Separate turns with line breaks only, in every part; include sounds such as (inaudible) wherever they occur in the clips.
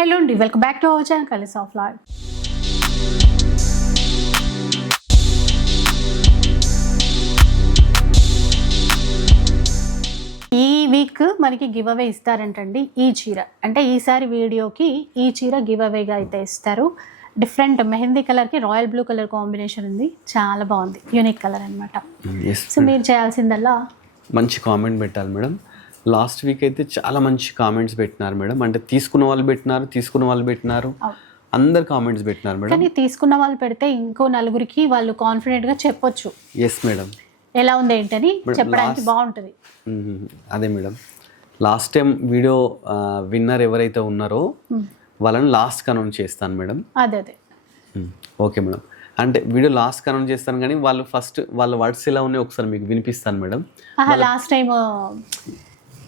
Hello అండి welcome back to our channel కలిసి ఆఫ్ లైవ్ ఈ వీక్ మనకి గివ్ అవే ఇస్తారంటండి ఈ చీర. అంటే ఈసారి వీడియోకి ఈ చీర గివ్ అవేగా అయితే ఇస్తారు. డిఫరెంట్ మెహందీ కలర్కి రాయల్ బ్లూ కలర్ కాంబినేషన్ ఉంది. చాలా బాగుంది. యూనిక్ కలర్ అనమాట సో మీరు చేయాల్సిందల్లా
మంచి కామెంట్ పెట్టాలి మేడం లాస్ట్ వీక్ అయితే చాలా మంచి కామెంట్స్ పెట్టినారు మేడం. అంటే తీసుకున్న వాళ్ళు పెట్టినారు తీసుకున్న వాళ్ళు పెట్టినారు. అందరు కామెంట్స్ పెట్టినారు మేడం.
కానీ తీసుకున్న వాళ్ళు పెడితే ఇంకో నలుగురికి వాళ్ళు కాన్ఫిడెంట్గా చెప్పొచ్చు.
Yes madam.
ఎలా ఉంది ఏంటని చెప్పడానికి బాగుంటుంది.
అదే madam. Last time video winner ఎవరైతే ఉన్నారో వాళ్ళని లాస్ట్ అనౌన్స్ చేస్తాను మేడం.
అదే అదే.
Okay madam. అంటే వీడియో లాస్ట్ అనౌన్స్ చేస్తాను కానీ వాళ్ళు ఫస్ట్ వాళ్ళ వర్డ్స్ ఎలా ఉన్నాయో ఒకసారి మీకు వినిపిస్తాను మేడం.
లాస్ట్ టైం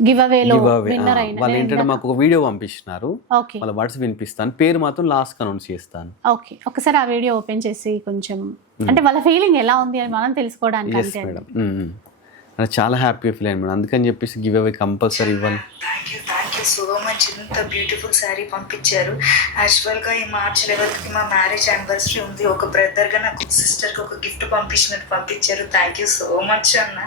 గివ్ అవేలో
Give away.
విన్నర్
ఆ,
అయిన
వాళ్ళు ఏంటంటే మాకు ఒక వీడియో పంపించినారు
ఓకే
వాళ్ళ వర్డ్స్ వినిపిస్తాను. పేరు మాత్రం లాస్ట్ అనౌన్స్ చేస్తాను.
ఓకే ఒకసారి ఆ వీడియో ఓపెన్ చేసి కొంచెం అంటే వాళ్ళ ఫీలింగ్ ఎలా ఉంది అని మనం తెలుసుకోవడానికి అంతే.
మేడం నాకు చాలా హ్యాపీగా ఫీల్ అయ్యాను మేడం అందుకని చెప్పేసి గివ్ అవే కంపల్సరీ ఇవ్వాలి.
Thank you thank you so much ఇంత బ్యూటిఫుల్ శారీ పంపించారు. యాక్చువల్గా ఈ మార్చ్ లెవెల్కి మా మ్యారేజ్ యానివర్సరీ ఉంది. ఒక బ్రదర్గా నాకు సిస్టర్కి ఒక గిఫ్ట్ పంపించినట్టు పంపించారు. థ్యాంక్ యూ సో మచ్ అన్న.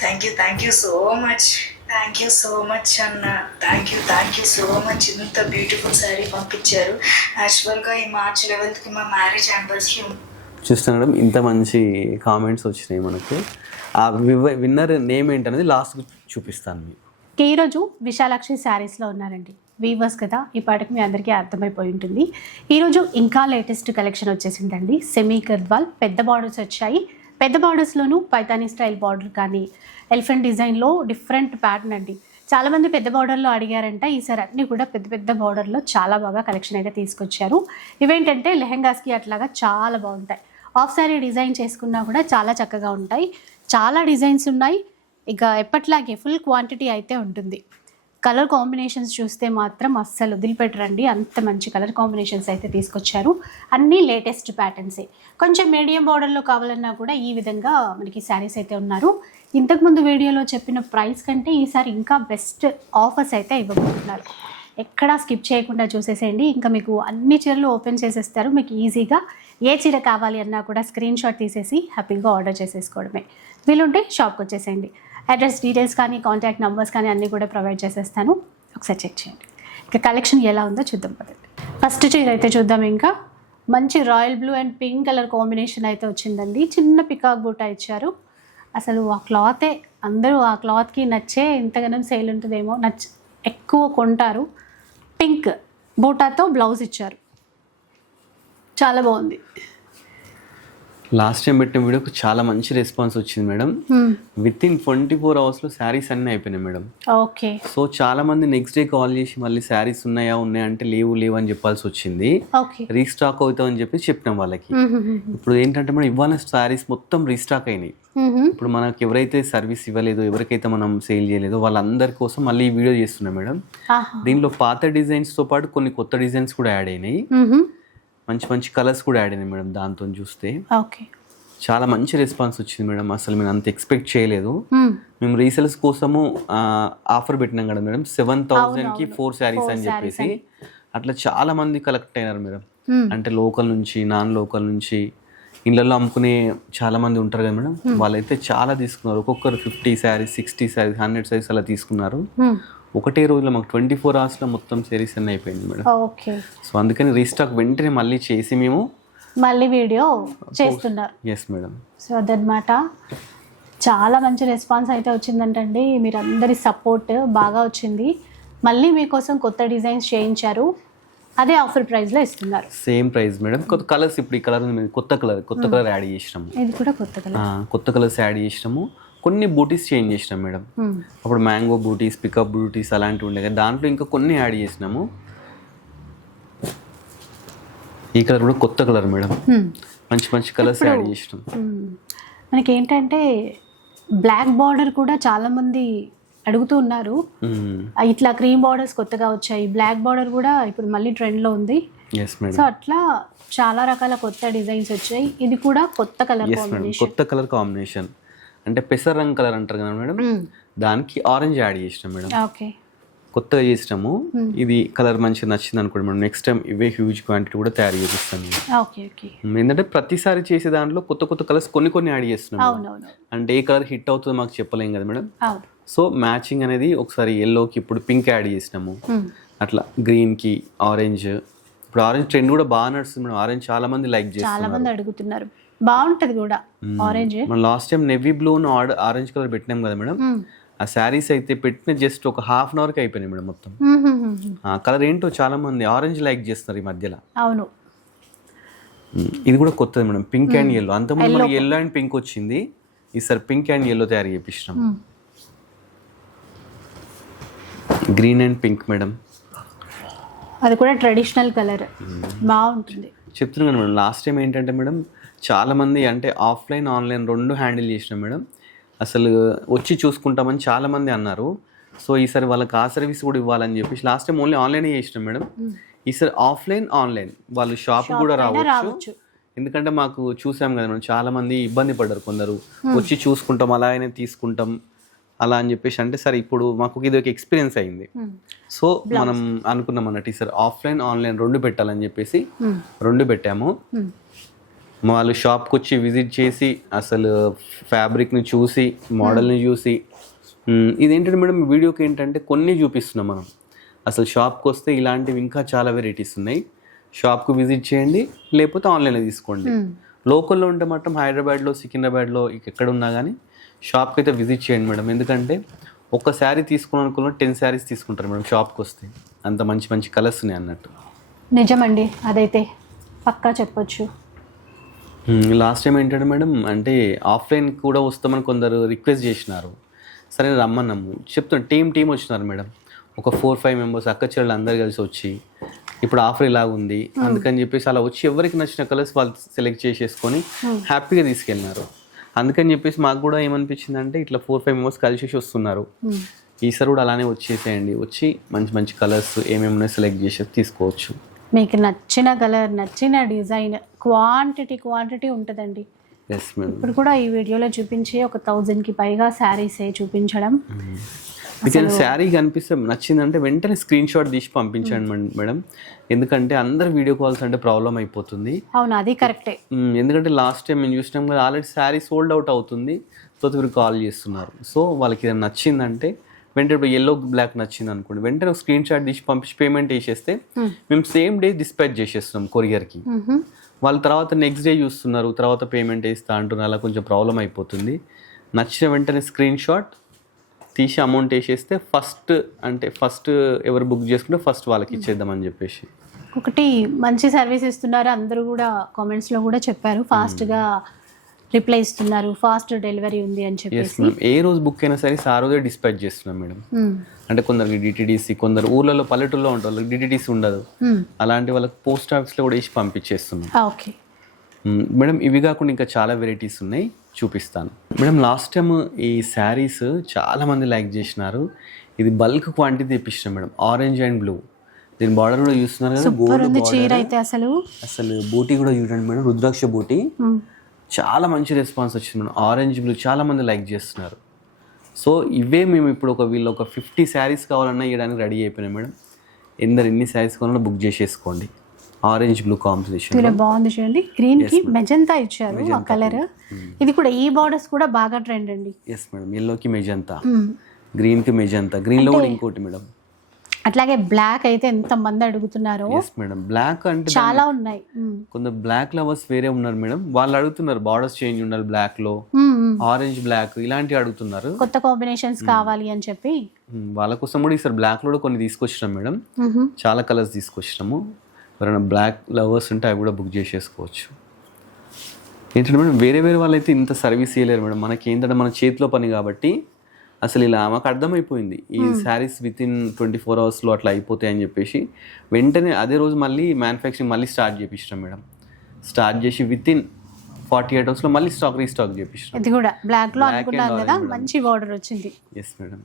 Thank you thank you so much thank you so much అన్న. Thank you thank you so much ఇంత బ్యూటిఫుల్ శారీ పంపించారు. యాక్చువల్గా ఈ మార్చ్ లెవెల్త్కి మా మ్యారేజ్ యానివర్సరీ
మేడం ఇంత మంచి కామెంట్స్ వచ్చినాయి మనకు. ఆ విన్నర్ నేమ్ ఏంటనేది లాస్ట్ చూపిస్తాను మీకు.
ఈరోజు విశాలాక్షి శారీస్లో ఉన్నారండి. వీవర్స్ కదా ఈ పాటకి మీ అందరికీ అర్థమైపోయి ఉంటుంది. ఈరోజు ఇంకా లేటెస్ట్ కలెక్షన్ వచ్చేసిందండి. సెమీ గర్వాల్ పెద్ద బార్డర్స్ వచ్చాయి. పెద్ద బార్డర్స్లోనూ పైతానీ స్టైల్ బార్డర్ కానీ ఎలిఫెంట్ డిజైన్లో డిఫరెంట్ ప్యాటర్న్ అండి. చాలామంది పెద్ద బార్డర్లో అడిగారంట ఈసారి అన్నీ కూడా పెద్ద పెద్ద బార్డర్లో చాలా బాగా కలెక్షన్ అయితే తీసుకొచ్చారు. ఇవేంటంటే లెహెంగాస్కి అట్లాగా చాలా బాగుంటాయి. ఆఫ్ సారీ డిజైన్ చేసుకున్నా కూడా చాలా చక్కగా ఉంటాయి. చాలా డిజైన్స్ ఉన్నాయి. ఇక ఎప్పట్లాగే ఫుల్ క్వాంటిటీ అయితే ఉంటుంది. కలర్ కాంబినేషన్స్ చూస్తే మాత్రం అస్సలు వదిలిపెట్టరండి. అంత మంచి కలర్ కాంబినేషన్స్ అయితే తీసుకొచ్చారు. అన్నీ లేటెస్ట్ ప్యాటర్న్సే. కొంచెం మీడియం బార్డర్లో కావాలన్నా కూడా ఈ విధంగా మనకి శారీస్ అయితే ఉన్నారు. ఇంతకుముందు వీడియోలో చెప్పిన ప్రైస్ కంటే ఈసారి ఇంకా బెస్ట్ ఆఫర్స్ అయితే ఇవ్వబోతున్నారు. ఎక్కడా స్కిప్ చేయకుండా చూసేసేయండి. ఇంకా మీకు అన్ని చీరలు ఓపెన్ చేసేస్తారు. మీకు ఈజీగా ఏ చీర కావాలి అన్నా కూడా స్క్రీన్ షాట్ తీసేసి హ్యాపీగా ఆర్డర్ చేసేసుకోవడమే. వీలుంటే షాప్కి వచ్చేసేయండి. అడ్రస్ డీటెయిల్స్ కానీ కాంటాక్ట్ నెంబర్స్ కానీ అన్నీ కూడా ప్రొవైడ్ చేసేస్తాను. ఒకసారి చెక్ చేయండి. ఇంకా కలెక్షన్ ఎలా ఉందో చూద్దాం పదండి. ఫస్ట్ చీర అయితే చూద్దాం ఇంకా. మంచి royal blue and pink colour combination అయితే వచ్చిందండి. చిన్న పికాక్ బూటా ఇచ్చారు. అసలు ఆ క్లాతే అందరూ ఆ క్లాత్కి నచ్చే ఇంతగానం సేల్ ఉంటుందేమో నచ్చ ఎక్కువ కొంటారు. పింక్ బూటాతో బ్లౌజ్ ఇచ్చారు. చాలా బాగుంది.
లాస్ట్ టైం పెట్టిన వీడియోకి చాలా మంచి రెస్పాన్స్ వచ్చింది madam. With in twenty four అవర్స్లో శారీస్ అన్నీ అయిపోయినాయి మేడం.
ఓకే.
సో చాలా మంది నెక్స్ట్ డే కాల్ చేసి మళ్ళీ శారీస్ ఉన్నాయా ఉన్నాయా అంటే లేవు లేవు అని చెప్పాల్సి వచ్చింది. రీస్టాక్ అవుతామని చెప్పి చెప్పినాం వాళ్ళకి. ఇప్పుడు ఏంటంటే మనం ఇవ్వాలని శారీస్ మొత్తం రీస్టాక్ అయినాయి. ఇప్పుడు మనకి ఎవరైతే సర్వీస్ ఇవ్వలేదో ఎవరికైతే మనం సేల్ చేయలేదో వాళ్ళందరి కోసం మళ్ళీ ఈ వీడియో చేస్తున్నాం మేడం. దీనిలో పాత డిజైన్స్తో పాటు కొన్ని కొత్త డిజైన్స్ కూడా యాడ్ అయినాయి. మంచి మంచి కలర్స్ కూడా యాడ్ అయినాయి మేడం దాంతో చూస్తే.
ఓకే.
చాలా మంచి రెస్పాన్స్ వచ్చింది మేడం. అసలు మేము అంత ఎక్స్పెక్ట్ చేయలేదు. మేము రీసేల్స్ కోసము ఆఫర్ పెట్టినాం కదా మేడం. సెవెన్ థౌజండ్కి ఫోర్ శారీస్ అని చెప్పేసి. అట్లా చాలా మంది కలెక్ట్ అయినారు మేడం. అంటే లోకల్ నుంచి నాన్ లోకల్ నుంచి. ఇళ్ళల్లో అమ్ముకునే చాలా మంది ఉంటారు కదా మేడం. వాళ్ళైతే చాలా తీసుకున్నారు. ఒక్కొక్కరు fifty saris sixty saris hundred saris అలా తీసుకున్నారు. ఒకటే రోజులో మాకు ట్వంటీ ఫోర్ అవర్స్లో మొత్తం శారీస్ అన్నీ అయిపోయింది మేడం.
ఓకే
సో అందుకని రీస్టాక్ వెంటనే మళ్ళీ చేసి మేము
మళ్ళీ వీడియో చేస్తున్నారు.
Yes madam.
సో అదనమాట చాలా మంచి రెస్పాన్స్ అయితే వచ్చిందంటండి. మీరు అందరి సపోర్ట్ బాగా వచ్చింది. మళ్ళీ మీకోసం కొత్త డిజైన్స్ చేయించారు. అదే ఆఫర్ ప్రైస్లో ఇస్తున్నారు.
Same price madam. కొత్త కలర్స్ ఇప్పుడు ఈ కలర్. కొత్త కలర్ కొత్త కలర్ యాడ్ చేసినాము.
ఇది కూడా కొత్త కలర్
కొత్త కలర్స్ యాడ్ చేసినాము. కొన్ని బూటీస్ చేంజ్ చేసినాం మేడం. అప్పుడు మ్యాంగో బూటీస్ పికప్ బూటీస్ అలాంటివి ఉండే కదా దాంట్లో ఇంకా కొన్ని యాడ్ చేసినాము. ఈ కలర్ కూడా కొత్త కలర్ మేడం. మంచి మంచి కలర్స్ యాడ్ చేసినాం.
మనకి ఏంటంటే బ్లాక్ బార్డర్ కూడా చాలా మంది అడుగుతూ ఉన్నారు. ఇట్లా క్రీమ్ బార్డర్స్ కొత్తగా వచ్చాయి. బ్లాక్ బార్డర్ కూడా ఇప్పుడు మళ్ళీ ట్రెండ్లో ఉంది.
ఎస్
సో అట్లా చాలా రకాల కొత్త డిజైన్స్ వచ్చాయి. ఇది కూడా కొత్త కలర్ కాంబినేషన్
కొత్త కలర్ కాంబినేషన్ అంటే పెసర్ రంగ్ కలర్ అంటారు కదా మేడం? దానికి ఆరెంజ్ యాడ్ చేసినాం మేడం. కొత్తగా చేసినాము. ఇది కలర్ మంచిగా నచ్చింది అనుకోండి మేడం. నెక్స్ట్ టైం ఇవే హ్యూజ్ క్వాంటిటీ కూడా తయారు
ఓకే
ఏంటంటే ప్రతిసారి చేసే దాంట్లో కొత్త కొత్త కలర్స్ కొన్ని కొన్ని యాడ్ చేస్తున్నాం అంటే ఏ కలర్ హిట్ అవుతుందో మాకు చెప్పలేం కదా మేడం. సో మ్యాచింగ్ అనేది ఒకసారి ఎల్లోకి ఇప్పుడు పింక్ యాడ్ చేసినాము. అట్లా గ్రీన్కి ఆరెంజ్ ఇప్పుడు ఆరెంజ్ ట్రెండ్ కూడా బాగా నడుస్తుంది మేడం. ఆరెంజ్ చాలా మంది లైక్
చాలా
చేస్తున్నారు.
మంది అడుగుతున్నారు. బాగుంటది కూడా ఆరెంజ్
మనం last time navy blue orange colour పెట్టినాం కదా మేడం. ఆ శారీస్ అయితే పెట్టిన జస్ట్ ఒక హాఫ్ అన్ అవర్కి అయిపోయినాయి మేడం మొత్తం. కలర్ ఏంటో చాలా మంది ఆరెంజ్ లైక్ చేస్తున్నారు ఈ మధ్యలో.
అవును.
ఇది కూడా కొత్తది మేడం పింక్ అండ్ ఎల్లో అంతకుముందు మనకి ఎల్లో అండ్ పింక్ వచ్చింది ఈసారి పింక్ అండ్ ఎల్లో తయారు చేపించినాం. Green and pink madam.
అది కూడా ట్రెడిషనల్ కలర్ బాగుంటుంది.
చెప్తున్నాను మేడం లాస్ట్ టైం ఏంటంటే మేడం చాలా మంది అంటే ఆఫ్లైన్ ఆన్లైన్ రెండు హ్యాండిల్ చేసినాం మేడం. అసలు వచ్చి చూసుకుంటామని చాలా మంది అన్నారు. సో ఈసారి వాళ్ళకి ఆ సర్వీస్ కూడా ఇవ్వాలని చెప్పేసి లాస్ట్ టైం ఓన్లీ ఆన్లైన్ చేసినాం మేడం. ఈసారి ఆఫ్లైన్ ఆన్లైన్ వాళ్ళు షాప్ కూడా రావచ్చు. ఎందుకంటే మాకు చూసాం కదా మేడం చాలా మంది ఇబ్బంది పడ్డారు కొందరు. వచ్చి చూసుకుంటాం అలాగనే తీసుకుంటాం అలా అని చెప్పేసి అంటే సరే ఇప్పుడు మాకు ఇది ఒక ఎక్స్పీరియన్స్ అయింది. సో మనం అనుకున్నాం అన్నట్టు ఈసారి ఆఫ్లైన్ ఆన్లైన్ రెండు పెట్టాలని చెప్పేసి. రెండు పెట్టాము. వాళ్ళు షాప్కి వచ్చి విజిట్ చేసి అసలు ఫ్యాబ్రిక్ని చూసి మోడల్ని చూసి మ్, ఇదేంటంటే మేడం వీడియోకి ఏంటంటే కొన్ని చూపిస్తున్నాం మనం. అసలు షాప్కి వస్తే ఇలాంటివి ఇంకా చాలా వెరైటీస్ ఉన్నాయి. షాప్కి విజిట్ చేయండి లేకపోతే ఆన్లైన్లో తీసుకోండి.
మ్మ్.
లోకల్లో ఉంటే మాత్రం హైదరాబాద్లో సికింద్రాబాద్లో ఇక ఎక్కడ ఉన్నా కానీ షాప్కి అయితే విజిట్ చేయండి మేడం. ఎందుకంటే ఒక శారీ తీసుకుని అనుకున్న టెన్ శారీస్ తీసుకుంటారు మేడం షాప్కి వస్తే. అంత మంచి మంచి కలర్స్ ఉన్నాయి అన్నట్టు.
నిజమండి అదైతే పక్కా చెప్పొచ్చు.
లాస్ట్ టైం ఏంటంటే మేడం అంటే ఆఫ్లైన్ కూడా వస్తామని కొందరు రిక్వెస్ట్ చేసినారు. సరే రమ్మన్నాము చెప్తాను టీం టీం వచ్చినారు మేడం. ఒక ఫోర్ ఫైవ్ మెంబర్స్ అక్క చెల్లెలు అందరు కలిసి వచ్చి ఇప్పుడు ఆఫర్ ఇలా ఉంది అందుకని చెప్పేసి అలా వచ్చి ఎవరికి నచ్చిన కలర్స్ వాళ్ళు సెలెక్ట్ చేసేసుకొని హ్యాపీగా తీసుకెళ్ళినారు. అందుకని చెప్పేసి మాకు కూడా ఏమనిపించింది అంటే ఇట్లా ఫోర్ ఫైవ్ మెంబర్స్ కలిసి వస్తున్నారు. ఈసారి కూడా అలానే వచ్చేసేయండి. వచ్చి మంచి మంచి కలర్స్ ఏమేమి ఉన్నాయో సెలెక్ట్ చేసి తీసుకోవచ్చు.
మీకు నచ్చిన కలర్ నచ్చిన డిజైన్ క్వాంటిటీ క్వాంటిటీ ఉంటుందండి. ఇప్పుడు కూడా ఈ వీడియోలో చూపించి ఒక థౌజండ్కి పైగా శారీసే చూపించడం.
మీకు ఏదైనా శారీ కనిపిస్తే నచ్చిందంటే వెంటనే స్క్రీన్ షాట్ తీసి పంపించండి మేడం- మేడం ఎందుకంటే అందరు వీడియో కాల్స్ అంటే ప్రాబ్లం అయిపోతుంది.
అవును అది కరెక్టే
మ్, ఎందుకంటే లాస్ట్ టైం మేము చూసినాం కదా ఆల్రెడీ శారీ సోల్డ్ అవుట్ అవుతుంది. సో మీరు కాల్ చేస్తున్నారు. సో వాళ్ళకి ఏదైనా నచ్చిందంటే వెంటనే ఇప్పుడు ఎల్లో బ్లాక్ నచ్చింది అనుకోండి వెంటనే స్క్రీన్ షాట్ తీసి పంపించి పేమెంట్ వేసేస్తే మేము సేమ్ డే డిస్పాచ్ చేసేస్తున్నాం కొరియర్కి
మ్హూ.
వాళ్ళ తర్వాత నెక్స్ట్ డే చూస్తున్నారు తర్వాత పేమెంట్ వేస్తా అంటున్నారు అలా కొంచెం ప్రాబ్లం అయిపోతుంది. నచ్చిన వెంటనే స్క్రీన్ షాట్ తీసి అమౌంట్ వేసేస్తే ఫస్ట్ అంటే ఫస్ట్ ఎవరు బుక్ చేసుకుంటే ఫస్ట్ వాళ్ళకి ఇచ్చేద్దామని చెప్పేసి.
ఒకటి మంచి సర్వీస్ ఇస్తున్నారు అందరూ కూడా కామెంట్స్లో కూడా చెప్పారు. ఫాస్ట్గా రిప్లై ఇస్తున్నారు ఫాస్ట్ డెలివరీ ఉంది అని చెప్పేసి.
ఏ రోజు బుక్ అయినా సరే ఆ రోజే డిస్పాచ్ చేస్తున్నాం మేడం.
మ్మ్.
అంటే కొందరికి డిటీడీసీ కొందరు ఊర్లలో పల్లెటూరులో ఉంటారు వాళ్ళకి డిటీడీసీ ఉండదు.
మ్మ్.
అలాంటి వాళ్ళకి పోస్ట్ ఆఫీస్లో కూడా వేసి పంపించేస్తున్నాం.
ఓకే
మ్మ్. మేడం ఇవి కాకుండా ఇంకా చాలా వెరైటీస్ ఉన్నాయి. చూపిస్తాను. మేడం లాస్ట్ టైం ఈ శారీస్ చాలా మంది లైక్ చేసినారు. ఇది బల్క్ క్వాంటిటీ తెప్పించినాం మేడం. ఆరెంజ్ అండ్ బ్లూ దీని బార్డర్ కూడా చూస్తున్నారు కదా గోల్డ్
చీర అయితే అసలు.
అసలు బూటీ కూడా చూడండి మేడం. రుద్రాక్ష బూటీ. చాలా మంచి రెస్పాన్స్ వచ్చింది మేడం. ఆరెంజ్ బ్లూ చాలా మంది లైక్ చేస్తున్నారు. సో ఇవే మేము ఇప్పుడు ఒక వీళ్ళు ఒక ఫిఫ్టీ శారీస్ కావాలన్నా ఇవ్వడానికి రెడీ అయిపోయినాయి మేడం. ఎందరు ఎన్ని శారీస్ కావాలన్నా బుక్ చేసేసుకోండి. ఆరెంజ్ బ్లూ కాంబినేషన్
బాగుంది చూడండి. గ్రీన్కి మెజంతా ఇచ్చారు ఆ కలర్ ఇది కూడా ఈ బార్డర్స్ కూడా బాగా ట్రెండ్ అండి.
ఎస్ మేడం ఎల్లోకి మెజంతా
మ్మ్.
గ్రీన్కి మెజంతా గ్రీన్లో కూడా ఇంకోటి మేడం
అట్లాగే బ్లాక్ అయితే ఎంత మంది అడుగుతున్నారో
మేడం బ్లాక్ అంటే
చాలా ఉన్నాయి.
కొందరు బ్లాక్ లవర్స్ వేరే ఉన్నారు మేడం వాళ్ళు అడుగుతున్నారు బార్డర్స్ చేంజ్ ఉండాలి
బ్లాక్లో.
ఆరెంజ్ బ్లాక్ ఇలాంటివి అడుగుతున్నారు.
కొత్త కాంబినేషన్స్ కావాలి అని చెప్పి.
వాళ్ళ కోసం కూడా ఈసారి బ్లాక్లో కూడా కొన్ని తీసుకొచ్చినాం మేడం. చాలా కలర్స్ తీసుకొచ్చినాము. ఎవరైనా బ్లాక్ లవర్స్ ఉంటే అవి కూడా బుక్ చేసేసుకోవచ్చు. ఏంటంటే మేడం వేరే వేరే వాళ్ళైతే ఇంత సర్వీస్ చేయలేరు మేడం మనకి ఏంటంటే మన చేతిలో పని కాబట్టి అసలు ఇలా మాకు అర్థమైపోయింది. ఈ saris with in twenty four అవర్స్లో అట్లా అయిపోతాయి అని చెప్పేసి వెంటనే అదే రోజు మళ్ళీ మ్యానుఫ్యాక్చరింగ్ మళ్ళీ స్టార్ట్ చేపించినాం మేడం. స్టార్ట్ చేసి విత్ ఇన్ ఫార్టీ ఎయిట్ అవర్స్లో మళ్ళీ స్టాక్ రీస్టాక్ చేపించినాం
ఇది కూడా బ్లాక్లో
Black and
అనుకున్నాను కదా. మంచి బార్డర్ వచ్చింది.
Yes madam.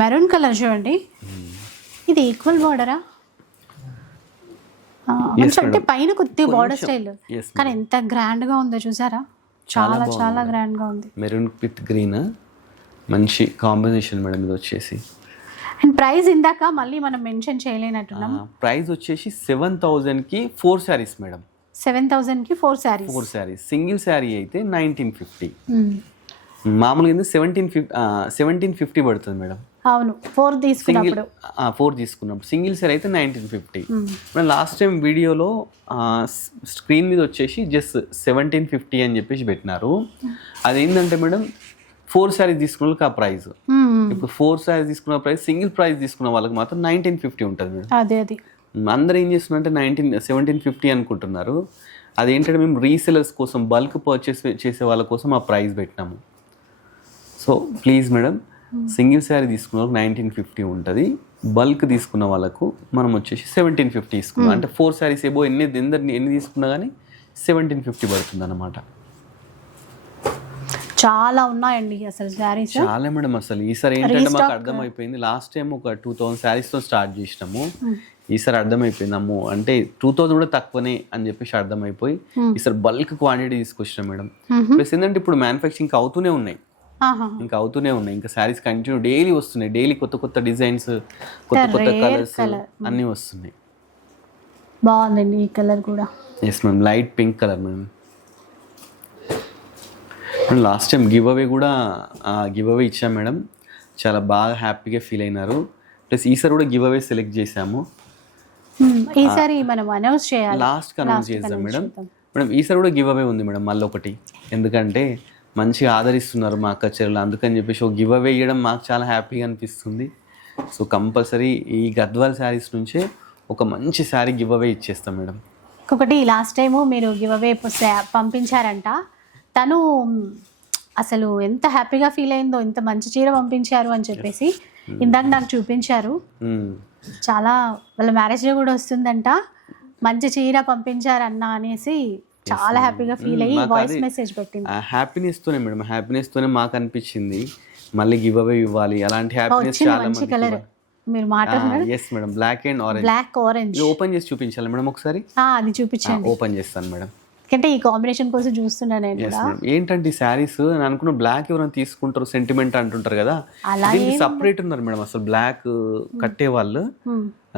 మెరూన్ కలర్ చూడండి. ఇది ఈక్వల్ బార్డరా అంటే పైన కొద్దిగా బార్డర్ స్టైల్ కానీ ఎంత గ్రాండ్గా ఉందో చూసారా? చాలా చాలా గ్రాండ్గా ఉంది.
మెరూన్ విత్ గ్రీన్ మంచి కాంబినేషన్ మేడం ఇది వచ్చేసి.
అండ్ ప్రైస్ ఇందాక మళ్ళీ మనం మెన్షన్ చేయలేనట్టున్నాం.
ప్రైస్ వచ్చేసి సెవెన్ థౌజండ్కి ఫోర్ శారీస్ మేడం.
సెవెన్ థౌజండ్కి four saris.
Four saris. Single sari అయితే నైన్టీన్ ఫిఫ్టీ. మామూలుగా సెవెంటీన్ ఫిఫ్ సెవెంటీన్ ఫిఫ్టీ పడుతుంది మేడం.
అవును ఫోర్ తీసుకున్నప్పుడు.
ఫోర్ తీసుకున్నప్పుడు. సింగిల్ శారీ అయితే నైన్టీన్ ఫిఫ్టీ. మనం లాస్ట్ టైం వీడియోలో స్క్రీన్ మీద వచ్చేసి జస్ట్ సెవెంటీన్ ఫిఫ్టీ అని చెప్పేసి పెట్టినారు. అదేంటంటే మేడం ఫోర్ శారీస్ తీసుకున్న వాళ్ళకి ఆ ప్రైస్. ఇప్పుడు ఫోర్ శారీస్ తీసుకున్న ప్రైస్ సింగిల్ ప్రైస్ తీసుకున్న వాళ్ళకి మాత్రం నైన్టీన్ ఫిఫ్టీ ఉంటుంది మేడం.
అదే అది.
అందరూ ఏం చేస్తున్నారంటే నైన్టీన్ సెవెంటీన్ ఫిఫ్టీ అనుకుంటున్నారు. అదేంటంటే మేము రీసెలర్స్ కోసం బల్క్ పర్చేస్ చేసే వాళ్ళ కోసం ఆ ప్రైస్ పెట్టినాము. So please madam single sari తీసుకున్న వాళ్ళకి నైన్టీన్ ఫిఫ్టీ ఉంటుంది. బల్క్ తీసుకున్న వాళ్ళకు మనం వచ్చేసి సెవెంటీన్ ఫిఫ్టీ తీసుకున్నాం. అంటే ఫోర్ శారీస్ ఏబో ఎన్ని ఎందరిని ఎన్ని తీసుకున్నా కానీ సెవెంటీన్ ఫిఫ్టీ పడుతుంది అనమాట
చాలా ఉన్నాయండి అసలు శారీస్.
చాలా మేడం అసలు. ఈసారి ఏంటంటే మాకు అర్థమైపోయింది. లాస్ట్ టైం ఒక టూ థౌసండ్ శారీస్తో స్టార్ట్ చేసినాము. ఈసారి అర్థమైపోయింది అమ్మో. అంటే టూ థౌసండ్ కూడా తక్కువనే అని చెప్పేసి అర్థమైపోయి ఈసారి బల్క్ క్వాంటిటీ తీసుకొచ్చినాం మేడం. ప్లస్ ఏంటంటే ఇప్పుడు మ్యానుఫ్యాక్చరింగ్ అవుతూనే ఉన్నాయి. ఇంకా అవుతూనే ఉన్నాయి. ఇంకా శారీస్ కంటిన్యూ డైలీ వస్తున్నాయి. డైలీ కొత్త కొత్త డిజైన్స్ కొత్త కొత్త కలర్స్. అన్నీ వస్తున్నాయి.
బాగుందండి ఈ కలర్ కూడా.
Yes ma'am light pink colour ma'am last time giveaway కూడా గివ్ అవే ఇచ్చాం మేడం. చాలా బాగా హ్యాపీగా ఫీల్ అయినారు. ప్లస్ ఈసారి కూడా గివ్ అవే సెలెక్ట్ చేసాము
మ్మ్. ఈసారి మనం అనౌన్స్ చేయాలి.
లాస్ట్ అనౌన్స్ చేద్దాం మేడం. మేడం ఈసారి కూడా గివ్ అవే ఉంది మేడం మళ్ళీ ఒకటి. ఎందుకంటే మంచిగా ఆదరిస్తున్నారు మా అక్క చెల్లెలు. అందుకని చెప్పేసి ఒక గివ్ అవే ఇవ్వడం మాకు చాలా హ్యాపీగా అనిపిస్తుంది. సో కంపల్సరీ ఈ గద్వాల్ శారీస్ నుంచే ఒక మంచి శారీ గివ్ అవే ఇచ్చేస్తాం మేడం.
ఇంకొకటి లాస్ట్ టైము మీరు గివ్ అవే పంపించారంట. తను అసలు ఎంత హ్యాపీగా ఫీల్ అయిందో ఇంత మంచి చీర పంపించారు అని చెప్పేసి ఇందాక నాకు చూపించారు.
మ్మ్.
చాలా వాళ్ళ మ్యారేజ్ డే కూడా వస్తుందంట. మంచి చీర పంపించారన్న అనేసి చాలా హ్యాపీగా ఫీల్ అయ్యి వాయిస్ మెసేజ్ పెట్టింది.
ఆ హ్యాపీనెస్తోనే మేడం హ్యాపీనెస్తోనే మాకు అనిపించింది. మళ్ళీ గివ్ అవే ఇవ్వాలి. అలాంటి హ్యాపీనెస్ చాలా
మంచి కలర్. మీరు మాట్లాడుతున్నారు
yes madam black and orange
black orange
open చేసి చూపించాలి మేడం ఒకసారి?
అది చూపించండి.
ఓపెన్ చేస్తాను మేడం.
ఎందుకంటే ఈ కాంబినేషన్ కోసం చూస్తున్నా నేను
ఏంటంటే ఈ శారీస్ నేను అనుకున్న బ్లాక్ ఎవరైనా తీసుకుంటారు సెంటిమెంట్ అంటుంటారు కదా? సపరేట్ ఉన్నారు మేడం అసలు బ్లాక్ కట్టే వాళ్ళు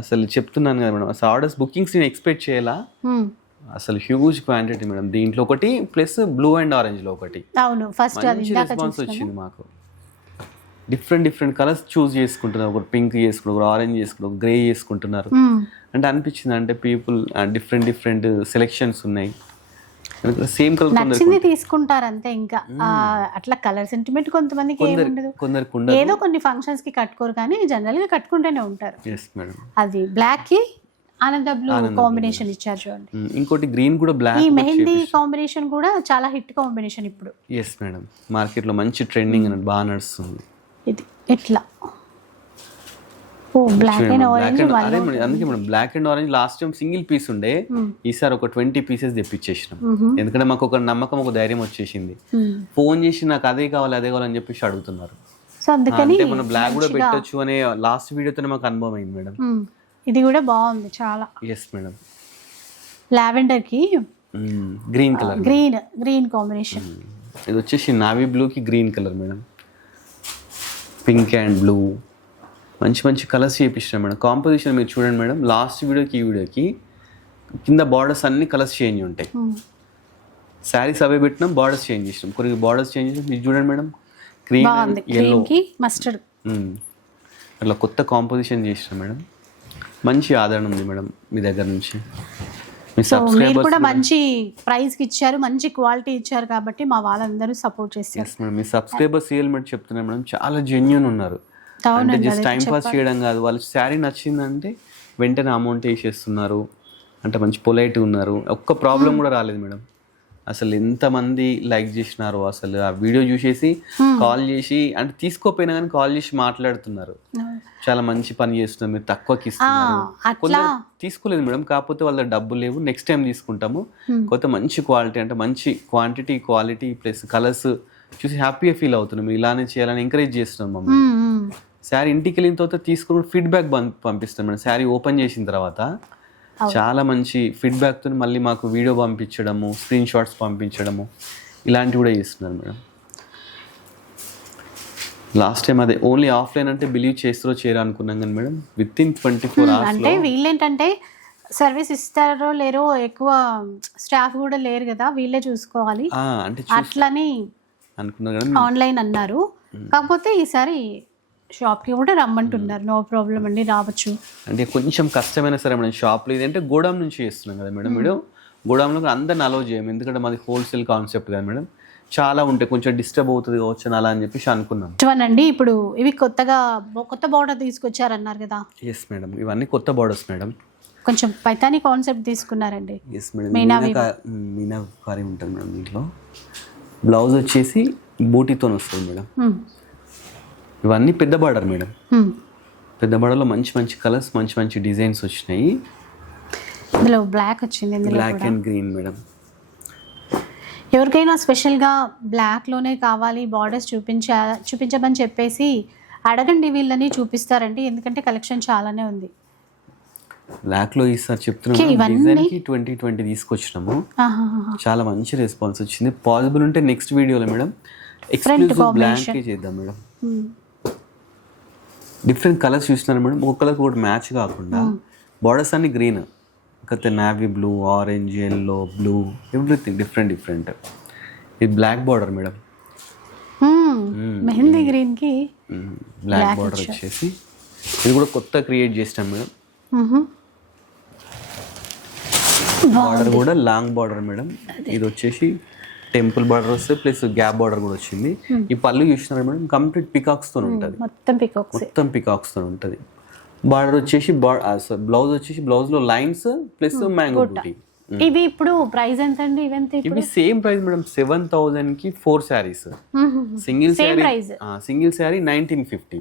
అసలు చెప్తున్నాను కదా మేడం. అసలు ఆర్డర్స్ బుకింగ్స్ నేను ఎక్స్పెక్ట్ చేయాలా. అసలు హ్యూజ్ క్వాంటిటీ మేడం దీంట్లో ఒకటి ప్లస్ బ్లూ అండ్ ఆరెంజ్లో ఒకటి.
అవును ఫస్ట్
రెస్పాన్స్ వచ్చింది మాకు. డిఫరెంట్ డిఫరెంట్ కలర్స్ చూస్ చేసుకుంటున్నారు. ఒకరు పింక్ చేసుకుంటారు ఒకరు ఆరెంజ్ ఒక గ్రే చేసుకుంటున్నారు.
మ్,
అంటే అనిపించింది? అంటే పీపుల్ డిఫరెంట్ డిఫరెంట్ సెలెక్షన్స్ ఉన్నాయి. సేమ్ కలర్ కొందరు
నచ్చింది తీసుకుంటారు అంతే ఇంకా. ఆ, అట్లా కలర్ సెంటిమెంట్ కొంతమందికి ఏమి ఉండదు
కొందరికి ఉండదు.
ఏదో కొన్ని ఫంక్షన్స్కి కట్టుకోరు కానీ జనరల్గా కట్టుకుంటూనే ఉంటారు. అది బ్లాక్కి ఆనంద బ్లూ కాంబినేషన్ ఇచ్చారు చూడండి.
ఇంకోటి గ్రీన్ కూడా
ఈ
బ్లాక్
మెహందీ కాంబినేషన్ కూడా చాలా హిట్ కాంబినేషన్ ఇప్పుడు.
ఎస్ మేడం మార్కెట్లో మంచి ట్రెండింగ్ అన్నట్టు బాగా నడుస్తుంది.
ఇది ఎట్లా? బ్లాక్ అండ్ ఆరెంజ్
అందుకే madam black and orange last time single piece ఉండే ఈసారి ఒక ట్వంటీ పీసెస్ తెప్పించేసినాం. ఎందుకంటే మాకు ఒక నమ్మకం ఒక ధైర్యం వచ్చేసింది. ఫోన్ చేసి నాకు అదే కావాలి అదే కావాలని చెప్పేసి అడుగుతున్నారు.
సో అందుకని
మనం బ్లాక్ కూడా పెట్టొచ్చు అనే లాస్ట్ వీడియోతోనే మాకు అనుభవం అయింది మేడం.
ఇది కూడా బాగుంది చాలా.
Yes madam
లావెండర్కి
green colour
green green combination
ఇది వచ్చేసి నావీ బ్లూకి green colour madam pink and blue మంచి మంచి కలర్స్ చేయించినాం మేడం కాంపోజిషన్ మీరు చూడండి మేడం లాస్ట్ వీడియోకి ఈ వీడియోకి కింద బార్డర్స్ అన్ని కలర్స్ చేంజ్ ఉంటాయి. శారీస్ అవే పెట్టినాం బార్డర్స్ చేంజ్ చేసినాం. కొన్ని బార్డర్స్ చేంజ్ చేసినాం. మీరు చూడండి మేడం
బాగుంది.
ఎల్లో
మస్టర్డ్
అట్లా కొత్త కాంపోజిషన్ చేసినాం మేడం మంచి ఆదరణ ఉంది మేడం మీ దగ్గర నుంచి.
సో మీరు కూడా మంచి ప్రైస్కి ఇచ్చారు మంచి క్వాలిటీ ఇచ్చారు కాబట్టి మా వాళ్ళందరూ సపోర్ట్ చేస్తారు.
మేడం. మీ సబ్స్క్రైబర్స్ రియల్ మేడం చెప్తున్నా మేడం చాలా జెన్యున్ ఉన్నారు. అంటే జస్ట్ టైం పాస్ చేయడం కాదు. వాళ్ళు శారీ నచ్చిందంటే వెంటనే అమౌంట్ వేసేస్తున్నారు. అంటే మంచి పొలైట్ ఉన్నారు. ఒక్క ప్రాబ్లం కూడా రాలేదు మేడం. అసలు ఎంతమంది లైక్ చేసినారు అసలు ఆ వీడియో చూసేసి కాల్ చేసి అంటే తీసుకోపోయినా కానీ కాల్ చేసి మాట్లాడుతున్నారు. చాలా మంచి పని చేస్తున్నారు మీరు తక్కువకి ఇస్తున్నారు. తీసుకోలేదు మేడం కాకపోతే వాళ్ళ డబ్బులు లేవు. నెక్స్ట్ టైం తీసుకుంటాము. కొత్త మంచి క్వాలిటీ అంటే మంచి క్వాంటిటీ క్వాలిటీ ప్లస్ కలర్స్ చూసి హ్యాపీగా ఫీల్ అవుతున్నాం. ఇలానే చేయాలని ఎంకరేజ్ చేస్తున్నాం మమ్మల్ని.
మ్మ్, మ్మ్.
శారీ ఇంటికి వెళ్ళిన తర్వాత తీసుకుని ఫీడ్బ్యాక్ పంపిస్తాం మేడం. శారీ ఓపెన్ చేసిన తర్వాత చాలా మంచి ఫీడ్బ్యాక్తో మళ్ళీ మాకు వీడియో పంపించడము స్క్రీన్ షాట్స్ పంపించడము ఇలాంటివి కూడా చేస్తున్నారు మేడం. లాస్ట్ టైం అదే ఓన్లీ ఆఫ్లైన్ అంటే బిలీవ్ చేస్తారో చేయరో అనుకున్నాం కానీ madam with in twenty four
Hmm, అంటే
అవర్స్
వీళ్ళేంటంటే సర్వీస్ ఇస్తారో లేరో ఎక్కువ స్టాఫ్ కూడా లేరు కదా వీళ్ళే చూసుకోవాలి. అట్లని
అనుకున్నా కానీ
ఆన్లైన్ అన్నారు. కాకపోతే ఈసారి షాప్కి కూడా రమ్మంటున్నారు. నో ప్రాబ్లం అండి రావచ్చు.
అంటే కొంచెం కష్టమైనా సరే మేడం షాప్లో ఇదంటే గోడాం నుంచి చేస్తున్నాం కదా మేడం. మీరు గోడాంలో అందరిని అలౌ చేయము. ఎందుకంటే మాది హోల్సేల్ కాన్సెప్ట్ కదా మేడం. చాలా ఉంటాయి. కొంచెం డిస్టర్బ్ అవుతుంది కావచ్చు అలా అని చెప్పేసి అనుకున్నాం.
అండి ఇప్పుడు ఇవి కొత్తగా కొత్త బార్డర్ తీసుకొచ్చారన్నారు కదా.
Yes madam. ఇవన్నీ కొత్త బార్డర్స్ మేడం.
కొంచెం పైతాని కాన్సెప్ట్ తీసుకున్నారండి.
Yes madam.
మీనా
కారీ ఉంటుంది మేడం దీంట్లో? బ్లౌజ్ వచ్చేసి బూటీతో వస్తుంది మేడం. ఇవన్నీ పెద్ద బార్డర్ మేడం.
Hmm.
పెద్ద బార్డర్లో మంచి మంచి కలర్స్ మంచి మంచి డిజైన్స్ వచ్చినాయి.
ఇందులో బ్లాక్ వచ్చింది
బ్లాక్ అండ్ గ్రీన్ మేడం.
ఎవరికైనా స్పెషల్గా బ్లాక్లోనే కావాలి బార్డర్స్ చూపించా చూపించమని చెప్పేసి అడగండి వీళ్ళని చూపిస్తారండి. ఎందుకంటే కలెక్షన్ చాలానే ఉంది.
బ్లాక్లో ఈసారి చెప్తున్నాం ట్వంటీ ట్వంటీ తీసుకొచ్చినాము. చాలా మంచి రెస్పాన్స్ వచ్చింది. పాసిబుల్ ఉంటే నెక్స్ట్ వీడియోలో మేడం
combination.
బ్లాంక్ చేద్దాం మేడం.
Hmm.
డిఫరెంట్ కలర్స్ చూస్తున్నారు మేడం. ఒక కలర్ కూడా మ్యాచ్ కాకుండా బార్డర్స్ అన్ని గ్రీన్ కాకపోతే navy blue orange yellow blue everything different different ఇది black border madam.
Hmm. Mehndi గ్రీన్కి
బ్లాక్ బార్డర్ వచ్చేసి ఇది కూడా కొత్త క్రియేట్ చేసినాం మేడం.
మ్హూ.
బార్డర్ కూడా లాంగ్ బార్డర్ మేడం. ఇది వచ్చేసి టెంపుల్ బార్డర్ వస్తే ప్లస్ గ్యాప్ బార్డర్ కూడా వచ్చింది. ఈ పళ్ళు చూసినారు మేడం కంప్లీట్ పికాక్స్తో ఉంటుంది.
మొత్తం పికాక్స్
మొత్తం పికాక్స్తో ఉంటుంది. బార్డర్ వచ్చేసి బ్లౌజ్ వచ్చేసి బ్లౌజ్లో లైన్స్ ప్లస్ మ్యాంగో బూటీ
ఇవి ఇప్పుడు ప్రైస్ ఎంత అండి ఇవెంత
ఇవి same price madam seven థౌసండ్కి four saris. Single sari. Single sari nineteen fifty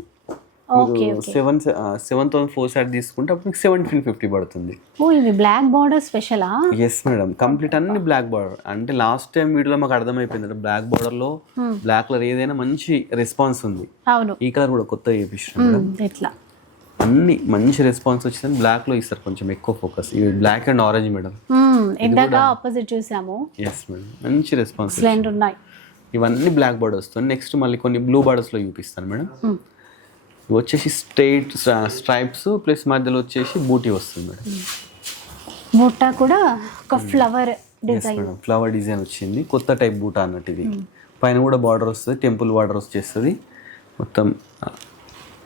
okay
seven seven thousand four sari తీసుకుంటే అప్పుడు మీకు సెవెంటీన్ ఫిఫ్టీ పడుతుంది.
ఓ ఇవి బ్లాక్ బార్డర్ స్పెషలా?
ఎస్ మేడం కంప్లీట్ అన్ని బ్లాక్ బార్డర్. అంటే లాస్ట్ టైం వీడియోలో మాకు అర్థమైపోయింది బ్లాక్ బార్డర్లో బ్లాక్ కలర్ ఏదైనా మంచి రెస్పాన్స్ ఉంది.
అవును.
ఈ కలర్ కూడా కొత్త మేడం
మ్, ఇట్లా
అన్ని మంచి రెస్పాన్స్ వచ్చింది. బ్లాక్లో ఇస్తారు కొంచెం ఎక్కువ ఫోకస్ ఇవి బ్లాక్ అండ్ ఆరెంజ్ మేడం.
ఇందాక ఆపోజిట్ చూసాము.
ఎస్ మేడం మంచి రెస్పాన్స్
ఉన్నాయి.
ఇవన్నీ బ్లాక్ బార్డర్ వస్తుంది నెక్స్ట్ మళ్ళీ కొన్ని బ్లూ బార్డర్స్లో చూపిస్తాను మేడం వచ్చేసి స్ట్రైట్ స్ట్రైప్స్ ప్లస్ మధ్యలో వచ్చేసి బూటీ వస్తుంది మేడం.
బుట్ట కూడా ఒక ఫ్లవర్ డిజైన్.
ఫ్లవర్ డిజైన్ వచ్చింది. కొత్త టైప్ బూటా అన్నట్టు ఇది. పైన కూడా బార్డర్ వస్తుంది టెంపుల్ బార్డర్ వచ్చేస్తుంది. మొత్తం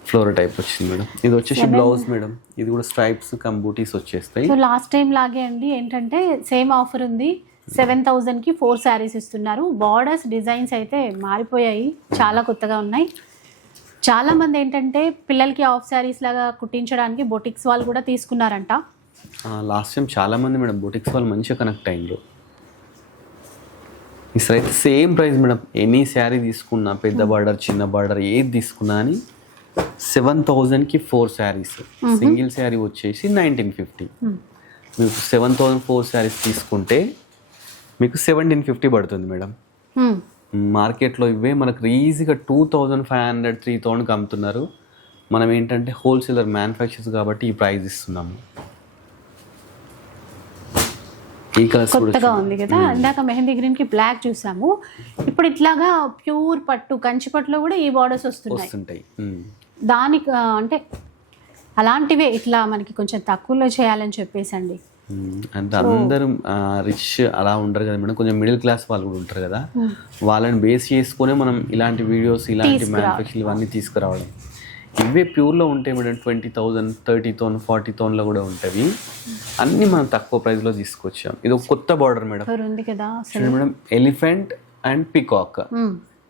ఫ్లోర్ టైప్ వచ్చింది మేడం. ఇది వచ్చేసి బ్లౌజ్ మేడం. ఇది కూడా స్ట్రైప్స్ కమ్ బూటీస్ వచ్చేస్తాయి.
సో లాస్ట్ టైం లాగే అండి ఏంటంటే సేమ్ ఆఫర్ ఉంది. సెవెన్కి ఫోర్ శారీస్ ఇస్తున్నారు. బార్డర్స్ డిజైన్స్ అయితే మారిపోయాయి. చాలా కొత్తగా ఉన్నాయి. చాలా మంది ఏంటంటే పిల్లలకి ఆఫ్ శారీస్ లాగా కుట్టించడానికి బొటిక్స్ వాళ్ళు కూడా తీసుకున్నారంట.
లాస్ట్ టైం చాలా మంది మేడం బొటిక్స్ వాళ్ళు మంచిగా కనెక్ట్ అయ్యిండ్రు. ఈసారి అయితే same price madam. Any sari తీసుకున్నా పెద్ద బార్డర్ చిన్న బార్డర్ ఏది తీసుకున్నా అని సెవెన్ థౌజండ్కి ఫోర్ శారీస్. సింగిల్ శారీ వచ్చేసి నైన్టీన్ ఫిఫ్టీ. మీకు సెవెన్ థౌజండ్ ఫోర్ శారీస్ తీసుకుంటే మీకు సెవెంటీన్ ఫిఫ్టీ పడుతుంది మేడం. మార్కెట్లో ఇవే మనకు ఈజీగా two thousand five hundred three థౌజండ్కి అమ్ముతున్నారు. మనం ఏంటంటే హోల్సేలర్ మ్యానుఫ్యాక్చర్స్ కాబట్టి ఈ ప్రైస్ ఇస్తున్నాము. ఈ కలర్స్
కొత్తగా ఉంది కదా? ఇందాక మెహందీ గ్రీన్కి బ్లాక్ చూసాము. ఇప్పుడు ఇట్లాగా ప్యూర్ పట్టు కంచి పట్టులో కూడా ఈ బార్డర్స్ వస్తున్నాయి.
వస్తుంటాయి.
దానికి అంటే అలాంటివే ఇట్లా మనకి కొంచెం తక్కువలో చేయాలని చెప్పేసి అండి
అంటే అందరూ రిచ్ అలా ఉంటారు కదా మేడం. కొంచెం మిడిల్ క్లాస్ వాళ్ళు కూడా ఉంటారు కదా. వాళ్ళని బేస్ చేసుకునే మనం ఇలాంటి వీడియోస్ ఇలాంటి మ్యానుఫ్యాక్చర్ ఇవన్నీ తీసుకురావడం. ఇవే ప్యూర్లో ఉంటాయి madam. Twenty thousand thirty thousand forty థౌసండ్లో కూడా ఉంటాయి. అన్నీ మనం తక్కువ ప్రైస్లో తీసుకొచ్చాం. ఇది ఒక కొత్త బార్డర్ మేడం. చూడండి మేడం ఎలిఫెంట్ అండ్ పికాక్.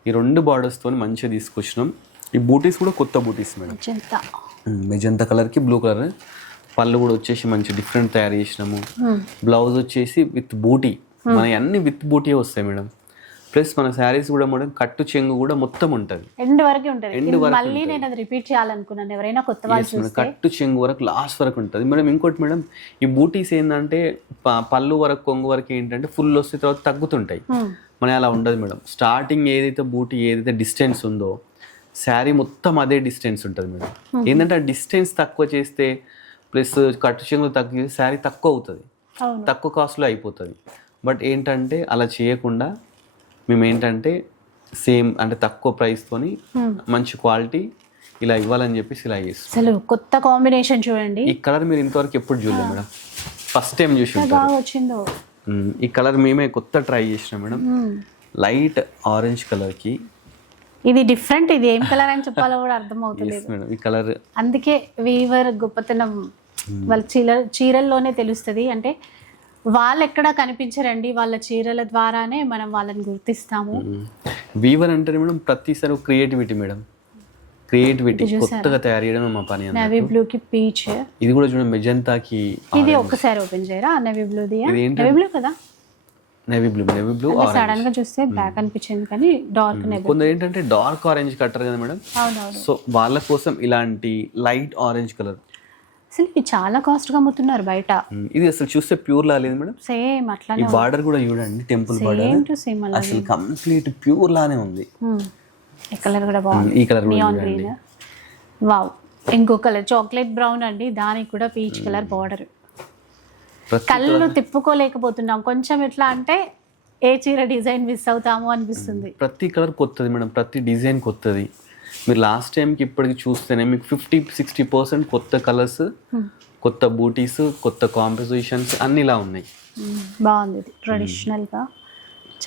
ఈ రెండు బార్డర్స్తో మంచిగా తీసుకొచ్చినాం. ఈ బూటీస్ కూడా కొత్త బూటీస్ మేడం. మెజంతా. కలర్కి బ్లూ కలర్ పళ్ళు కూడా వచ్చేసి మంచి డిఫరెంట్ తయారు చేసినాము. బ్లౌజ్ వచ్చేసి విత్ బూటీ మన అన్ని విత్ బూటీ వస్తాయి మేడం. ప్లస్ మన శారీస్ కూడా మేడం కట్టు చెంగు కూడా మొత్తం ఉంటుంది.
ఎండ్ వరకే ఉంటుంది. ఇది
వరకు
మళ్ళీ నేను అది రిపీట్ చేయాలనుకున్నాను. ఎవరైనా కొత్త వాళ్ళు
కట్టు చెంగు వరకు లాస్ట్ వరకు ఉంటుంది. మేడం ఇంకోటి మేడం ఈ బూటీస్ ఏంటంటే పళ్ళు వరకు కొంగు వరకు ఏంటంటే ఫుల్ వస్తే తర్వాత తగ్గుతుంటాయి.
మ్మ్.
మన అలా ఉండదు మేడం. స్టార్టింగ్ ఏదైతే బూటీ ఏదైతే డిస్టెన్స్ ఉందో శారీ మొత్తం అదే డిస్టెన్స్ ఉంటుంది మేడం. ఏంటంటే ఆ డిస్టెన్స్ తక్కువ చేస్తే ప్లస్ కట్టు చెంగు తక్కువ చేస్తే శారీ తక్కువ అవుతుంది. తక్కువ కాస్ట్లో అయిపోతుంది. బట్ ఏంటంటే అలా చేయకుండా మేము ఏంటంటే సేమ్ అంటే తక్కువ ప్రైస్తోని మంచి క్వాలిటీ ఇలా ఇవ్వాలని చెప్పేసి ఇలా చేస్తాం
అసలు కొత్త కాంబినేషన్ చూడండి.
ఈ కలర్ మీరు ఇంతవరకు ఎప్పుడు చూడలేదు మేడం. ఫస్ట్ టైం చూసి
వచ్చిందో.
ఈ కలర్ మేమే కొత్త ట్రై చేసినాం మేడం. లైట్ ఆరెంజ్ కలర్కి
ఇది డిఫరెంట్ ఇది ఏం కలర్ అని చెప్పాలో కూడా (laughs) అర్థం
మేడం. ఈ కలర్
అందుకే వీవర్ గొప్పతనం వాళ్ళ చీర చీరల్లోనే తెలుస్తుంది. అంటే వాళ్ళు ఎక్కడ కనిపించరండి వాళ్ళ చీరల ద్వారానే మనం వాళ్ళని గుర్తిస్తాము.
వీవర్ అంటేనే మేడం ప్రతిసారి క్రియేటివిటీ మేడం. క్రియేటివిటీ కొత్తగా తయారు చేయడం మా పని.
నవీ బ్లూ కి పీచ్.
ఇది కూడా చూడండి మెజంతాకి
ఇది ఒక్కసారి ఓపెన్ చేయరా? నవీ
ఇది ఏంటి?
నవీ బ్లూ కదా?
నేవీ బ్లూ నేవీ బ్లూ
సడన్గా చూస్తే బ్లాక్ అనిపించింది కానీ డార్క్ నెవీ
కొందరు ఏంటంటే డార్క్ ఆరెంజ్ కట్టారు కదా మేడం. సో వాళ్ళ కోసం ఇలాంటి లైట్ ఆరెంజ్ కలర్
అసలు ఇవి చాలా కాస్ట్గా అమ్ముతున్నారు బయట.
ఇది అసలు చూస్తే ప్యూర్ లాలేదు మేడం.
సేమ్
ఈ
అట్లానే
బార్డర్ కూడా చూడండి temple border.
Same to same అలా
అసలు కంప్లీట్ ప్యూర్ లానే ఉంది.
ఈ కలర్ కూడా బాగుంది.
ఈ కలర్
నియాన్ గ్రీన్ వావ్. ఇంకో కలర్ చాక్లెట్ బ్రౌన్ అండి. దానికి కూడా పీచ్ కలర్ బార్డర్. కళ్ళు తిప్పుకోలేకపోతున్నాం. కొంచెం ఎట్లా అంటే ఏ చీర డిజైన్ మిస్ అవుతాము అనిపిస్తుంది.
ప్రతి కలర్ కొత్తది మేడం. ప్రతి డిజైన్ కొత్తది. మీరు లాస్ట్ టైంకి ఇప్పటికి చూస్తేనే మీకు ఫిఫ్టీ సిక్స్టీ పర్సెంట్ కొత్త కలర్స్ కొత్త బూటీస్ కొత్త కాంపోజిషన్స్ అన్ని ఇలా ఉన్నాయి.
మ్మ్. బాగుంది ఇది. ట్రెడిషనల్గా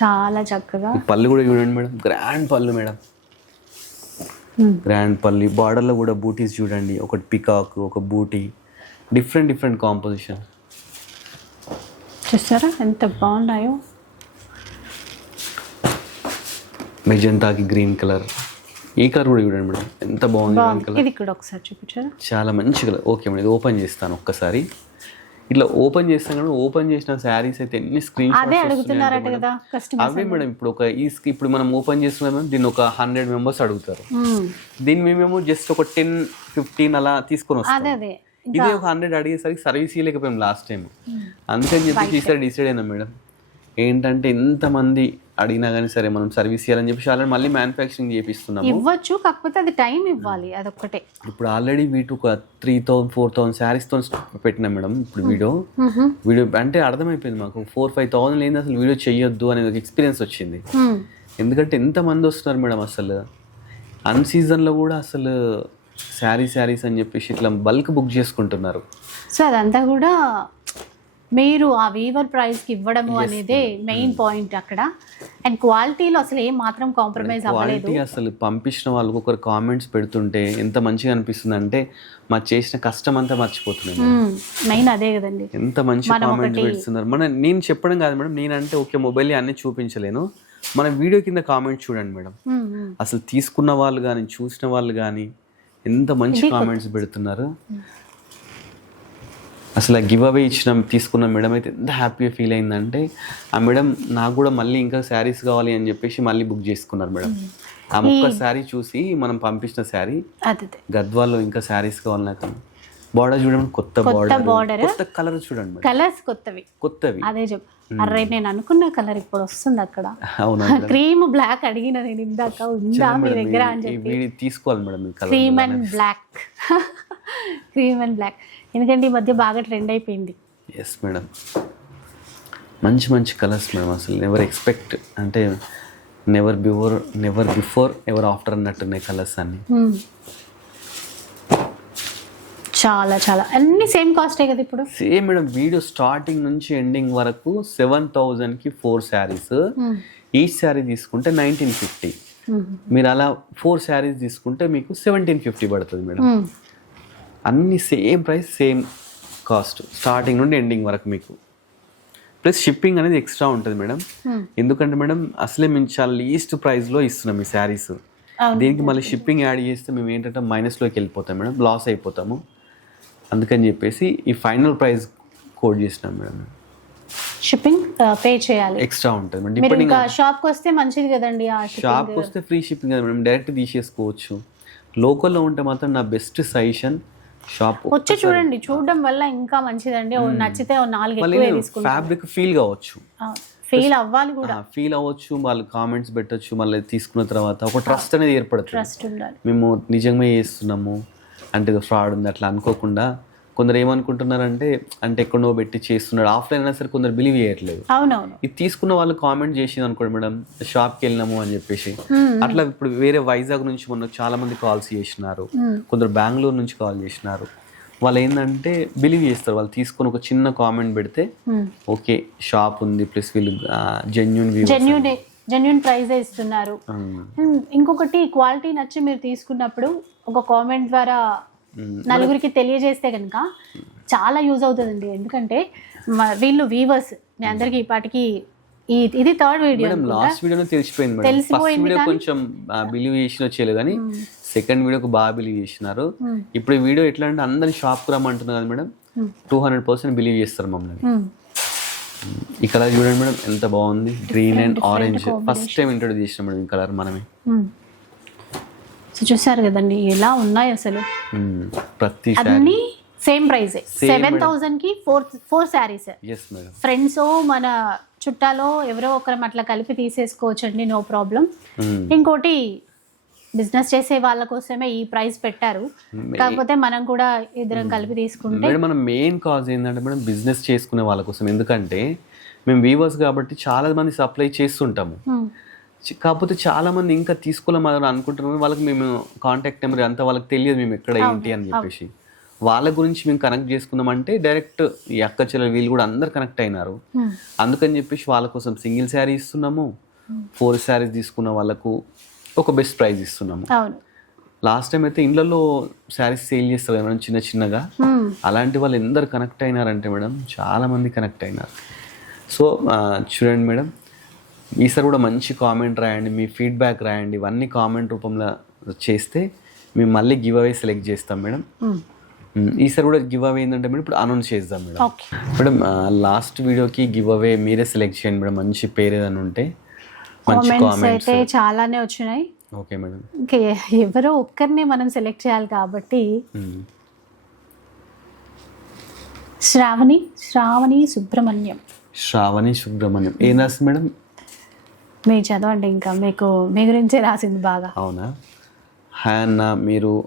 చాలా చక్కగా
పళ్ళు కూడా చూడండి మేడం. గ్రాండ్ పళ్ళు మేడం. గ్రాండ్ పల్లి బార్డర్లో కూడా బూటీస్ చూడండి. ఒకటి పికాక్ ఒక బూటీ డిఫరెంట్ డిఫరెంట్ కాంపోజిషన్
చూస్తారా ఎంత బాగున్నాయో.
మెజెంటాకి గ్రీన్ కలర్ ఈ కలర్ కూడా చూడండి మేడం. ఎంత బాగుంది
ఇది కూడా ఒకసారి చూపించారా?
చాలా మంచి కలర్. ఓకే మేడం ఇది ఓపెన్ చేస్తాను ఒక్కసారి. ఇట్లా ఓపెన్ చేస్తాను కానీ ఓపెన్ చేసిన శారీస్ అయితే ఎన్ని స్క్రీన్
అదే అడుగుతున్నారట కదా
అవే మేడం ఇప్పుడు ఒక ఈ ఇప్పుడు మనం ఓపెన్ చేస్తున్నాం దీన్ని ఒక హండ్రెడ్ మెంబర్స్ అడుగుతారు. దీన్ని మేమేమో జస్ట్ ఒక టెన్ ఫిఫ్టీన్ అలా తీసుకొని
అదే
వస్తాం.
అదే
ఇది ఒక హండ్రెడ్ అడిగేసరికి సర్వీస్ ఇవ్వలేకపోయాం లాస్ట్ టైం అందుకని చెప్పి ఈసారి డిసైడ్ అయినా మేడం. ఏంటంటే ఎంతమంది అడిగినా కానీ సరే మనం సర్వీస్ చేయాలని చెప్పి ఆల్రెడీ మళ్ళీ మ్యానుఫ్యాక్చరింగ్ చేపిస్తున్నాము.
ఇవ్వచ్చు కాకపోతే అది టైం ఇవ్వాలి అదొక్కటే.
ఇప్పుడు ఆల్రెడీ వీటి ఒక త్రీ థౌసండ్ ఫోర్ థౌసండ్ శారీస్తో పెట్టినాం మేడం ఇప్పుడు వీడియో. వీడియో అంటే అర్థమైపోయింది మాకు. ఫోర్ ఫైవ్ థౌసండ్ లేని అసలు వీడియో చేయొద్దు అనే ఒక ఎక్స్పీరియన్స్ వచ్చింది. ఎందుకంటే ఎంతమంది వస్తున్నారు మేడం అసలు. అన్ సీజన్లో కూడా అసలు శారీ శారీస్ అని చెప్పేసి ఇట్లా బల్క్ బుక్ చేసుకుంటున్నారు.
సో అదంతా కూడా మీరు ఆ వీవర్ ప్రైస్కి ఇవ్వడము అనేది మెయిన్ పాయింట్ అక్కడ. అండ్ క్వాలిటీలో అసలు ఏం మాత్రం కాంప్రమైజ్ అవ్వలేదు.
అసలు పంపించిన వాళ్ళకి ఒకరు కామెంట్స్ పెడుతుంటే ఎంత మంచిగా అనిపిస్తుంది అంటే మా చేసిన కష్టం అంతా మర్చిపోతున్నాను
మెయిన్ అదే కదండి.
ఎంత మంచి కామెంట్స్ పెడుతున్నారు. మన నేను చెప్పడం కాదు మేడం నేనంటే ఓకే మొబైల్ అన్ని చూపించలేను. మన వీడియో కింద కామెంట్స్ చూడండి మేడం
మ్మ్.
అసలు తీసుకున్న వాళ్ళు కానీ చూసిన వాళ్ళు కానీ ఎంత మంచి కామెంట్స్ పెడుతున్నారు. అసలు గివ్ అవే ఇచ్చిన తీసుకున్న మేడం అయితే ఎంత హ్యాపీగా ఫీల్ అయిందంటే ఆ మేడం నాకు కూడా మళ్ళీ ఇంకా శారీస్ కావాలి అని చెప్పేసి మళ్ళీ బుక్ చేసుకున్నారు మేడం. ఆ ఒక్క శారీ చూసి మనం పంపించిన శారీ గద్వాల్లో ఇంకా శారీస్ కావాలి నాకు. బార్డర్ చూడండి కొత్త. బార్డర్ కొత్త కలర్ చూడండి
కలర్స్ కొత్తవి.
కొత్తవి.
అదే చెప్పు. అరే నేను అనుకున్న కలర్ ఇప్పుడు వస్తుంది అక్కడ. క్రీమ్ బ్లాక్ అడిగిన నేను ఇందాక ఉందా మీ దగ్గర అని చెప్పి.
తీసుకోవాలి madam
cream and black cream and black ఎందుకంటే ఈ మధ్య బాగా ట్రెండ్ అయిపోయింది.
ఎస్ మేడం మంచి మంచి కలర్స్ మేడం అసలు నెవర్ ఎక్స్పెక్ట్ అంటే never before never before ever after అన్నట్టున్నాయి colours అన్ని.
మ్మ్. చాలా చాలా. అన్ని సేమ్ కాస్టే కదా ఇప్పుడు?
సేమ్ మేడం వీడియో స్టార్టింగ్ నుంచి ఎండింగ్ వరకు సెవెన్ థౌజండ్కి ఫోర్ శారీస్. ఈచ్ శారీ తీసుకుంటే నైన్టీన్ ఫిఫ్టీ
మ్మ్.
మీరు అలా ఫోర్ శారీస్ తీసుకుంటే మీకు సెవెంటీన్ ఫిఫ్టీ పడుతుంది మేడం. అన్ని same price same cost. Starting నుండి ఎండింగ్ వరకు మీకు. ప్లస్ షిప్పింగ్ అనేది ఎక్స్ట్రా ఉంటుంది మేడం. ఎందుకంటే మేడం అసలే మేము చాలా లీస్ట్ ప్రైస్లో ఇస్తున్నాం ఈ శారీస్. దీనికి మళ్ళీ షిప్పింగ్ యాడ్ చేస్తే మేము ఏంటంటే మైనస్లోకి వెళ్ళిపోతాం మేడం లాస్ అయిపోతాము. అందుకని చెప్పేసి ఈ ఫైనల్ ప్రైస్ కోడ్ చేసినాం మేడం.
షిప్పింగ్ పే చేయాలి.
ఎక్స్ట్రా ఉంటుంది మేడం.
షాప్కి వస్తే మంచిది కదండి
షాప్కి వస్తే ఫ్రీ షిప్పింగ్ కదా మేడం. డైరెక్ట్ తీసేసుకోవచ్చు. లోకల్లో ఉంటే మాత్రం నా బెస్ట్ సజెషన్ షాప్
వచ్చి చూడండి చూడడం వల్ల ఇంకా మంచిదండి. నచ్చితే నాలుగు
మళ్ళీ
ఎక్కువే తీసుకుంటాం.
ఫ్యాబ్రిక్ ఫీల్ కావచ్చు.
ఫీల్ అవ్వాలి కూడా.
ఫీల్ అవ్వచ్చు వాళ్ళు కామెంట్స్ పెట్టొచ్చు మళ్ళీ తీసుకున్న తర్వాత ఒక ట్రస్ట్ అనేది ఏర్పడుతుంది.
ట్రస్ట్ ఉండాలి.
మేము నిజంగా చేస్తున్నాము. అంటే ఫ్రాడ్ ఉంది అట్లా అనుకోకుండా కొందరు ఏమనుకుంటున్నారంటే అంటే ఎక్కడో పెట్టి చేస్తున్నాడు. ఆఫ్లైన్ అయినా సరే కొందరు బిలీవ్ చేయట్లేదు.
అవునవును.
ఇది తీసుకున్న వాళ్ళు కామెంట్ చేసింది అనుకోండి మేడం షాప్కి వెళ్ళినాము అని చెప్పేసి. అట్లా ఇప్పుడు వేరే వైజాగ్ నుంచి మొన్న చాలా మంది కాల్స్ చేసినారు. కొందరు బెంగళూరు నుంచి కాల్ చేసినారు. వాళ్ళు ఏంటంటే బిలీవ్ చేస్తారు. వాళ్ళు తీసుకొని ఒక చిన్న కామెంట్ పెడితే ఓకే షాప్ ఉంది. ప్లస్ వీళ్ళు జెన్యున్
జెన్యున్ జెన్యున్ ప్రైజే ఇస్తున్నారు. ఇంకొకటి క్వాలిటీ నచ్చి మీరు తీసుకున్నప్పుడు ఒక కామెంట్ ద్వారా నలుగురికి తెలియజేస్తే కనుక చాలా యూజ్ అవుతుందండి. ఎందుకంటే వీళ్ళు వీవర్స్. మీ అందరికి ఈ పాటికి ఈ ఇది థర్డ్ వీడియో
లాస్ట్ వీడియోలో తెలిసిపోయింది మేడం. ఫస్ట్ వీడియో కొంచెం బిలీవ్ చేసిన వచ్చేది కానీ సెకండ్ వీడియోకి బాగా బిలీవ్ చేసినారు. ఇప్పుడు ఈ వీడియో ఎట్లా అంటే అందరిని షాప్కి రమ్మంటున్నారు కదా madam. Two hundred percent believe చేస్తారు మమ్మల్ని. ఈ కలర్ చూడండి మేడం ఎంత బాగుంది. Green and orange first time introduce చేసినాం మేడం ఈ కలర్ మనమే.
సో. చూసారు కదండి ఎలా ఉన్నాయి అసలు.
ప్రతి
అన్ని సేమ్ ప్రైజే. సెవెన్ థౌసండ్కి ఫోర్ ఫోర్ శారీస్. ఫ్రెండ్స్ మన చుట్టాలో ఎవరో ఒకరం అట్లా కలిపి తీసేసుకోవచ్చండి నో ప్రాబ్లం. ఇంకోటి బిజినెస్ చేసే వాళ్ళ కోసమే ఈ ప్రైస్ పెట్టారు. కాకపోతే మనం కూడా ఇద్దరం కలిపి తీసుకుంటే
మన మెయిన్ కాజ్ ఏంటంటే మేడం బిజినెస్ చేసుకునే వాళ్ళ కోసం ఎందుకంటే మేము వీవర్స్ కాబట్టి చాలా మంది సప్లై చేస్తుంటాము కాకపోతే చాలా మంది ఇంకా తీసుకోలేము అని అనుకుంటున్నారు. వాళ్ళకి మేము కాంటాక్ట్ నెంబర్ అంతా వాళ్ళకి తెలియదు మేము ఎక్కడ ఏంటి అని చెప్పేసి. వాళ్ళ గురించి మేము కనెక్ట్ చేసుకుందామంటే డైరెక్ట్ ఈ అక్క చెల్లెలు వీళ్ళు కూడా అందరు కనెక్ట్ అయినారు. అందుకని చెప్పేసి వాళ్ళ కోసం సింగిల్ శారీ ఇస్తున్నాము. ఫోర్ శారీస్ తీసుకున్న వాళ్ళకు ఒక బెస్ట్ ప్రైజ్ ఇస్తున్నాము. లాస్ట్ టైం అయితే ఇళ్ళల్లో శారీస్ సేల్ చేస్తారు మేడం చిన్న చిన్నగా. అలాంటి వాళ్ళు ఎందరు కనెక్ట్ అయినారంటే మేడం చాలా మంది కనెక్ట్ అయినారు. సో చూడండి మేడం ఈసారి కూడా మంచి కామెంట్ రాయండి మీ ఫీడ్బ్యాక్ రాయండి ఇవన్నీ కామెంట్ రూపంలో చేస్తే మేము మళ్ళీ గివ్ అవే సెలెక్ట్ చేస్తాం మేడం.
Hmm.
మ్, ఈసారి కూడా గివ్ అవే ఏంటంటే మేడం ఇప్పుడు అనౌన్స్ చేద్దాం మేడం. మేడం లాస్ట్ వీడియోకి గివ్ అవే మీరే సెలెక్ట్ చేయండి మేడం మంచి పేరు ఏదైనా ఉంటే మంచి
కామెంట్స్ అయితే చాలానే వచ్చినాయి.
Okay madam.
ఎవరో ఒక్కరినే మనం సెలెక్ట్ చేయాలి కాబట్టి
మ్.
శ్రావణి శ్రావణి సుబ్రహ్మణ్యం.
శ్రావణి సుబ్రహ్మణ్యం. ఏం రాసింది మేడం?
మీరు చదవండి ఇంకా. మీకు మీ గురించే రాసింది బాగా.
అవునా? హాయ్ అన్న మీరు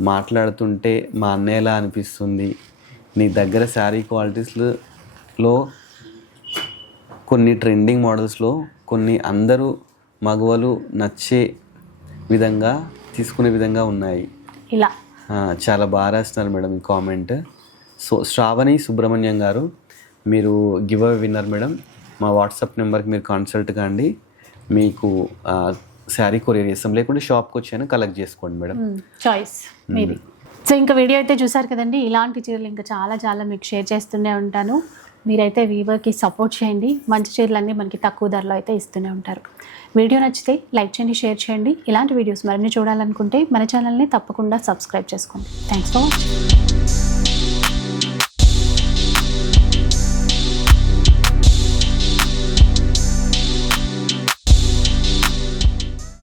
మాట్లాడుతుంటే మా అన్నయ్యలా అనిపిస్తుంది. నీ దగ్గర శారీ క్వాలిటీస్లో కొన్ని ట్రెండింగ్ మోడల్స్లో కొన్ని అందరూ మగవలు నచ్చే విధంగా తీసుకునే విధంగా ఉన్నాయి.
ఇలా.
చాలా బాగా రాస్తున్నారు మేడం ఈ కామెంట్. సో శ్రావణి సుబ్రహ్మణ్యం గారు మీరు గివ్ అవే విన్నర్ మేడం. మా వాట్సాప్ నెంబర్కి మీరు కన్సల్ట్ కాండి. మీకు శారీ కొరియర్ చేస్తాం. లేకుంటే షాప్కి వచ్చాను కలెక్ట్ చేసుకోండి మేడం.
చాయిస్ మీది సో ఇంకా వీడియో అయితే చూసారు కదండి. ఇలాంటి చీరలు ఇంకా చాలా చాలా మీకు షేర్ చేస్తూనే ఉంటాను. మీరైతే వీవర్కి సపోర్ట్ చేయండి. మంచి చీరలన్నీ మనకి తక్కువ ధరలో అయితే ఇస్తూనే ఉంటారు. వీడియో నచ్చితే లైక్ చేయండి షేర్ చేయండి. ఇలాంటి వీడియోస్ మరిన్ని చూడాలనుకుంటే మన ఛానల్ని తప్పకుండా సబ్స్క్రైబ్ చేసుకోండి. Thanks for watching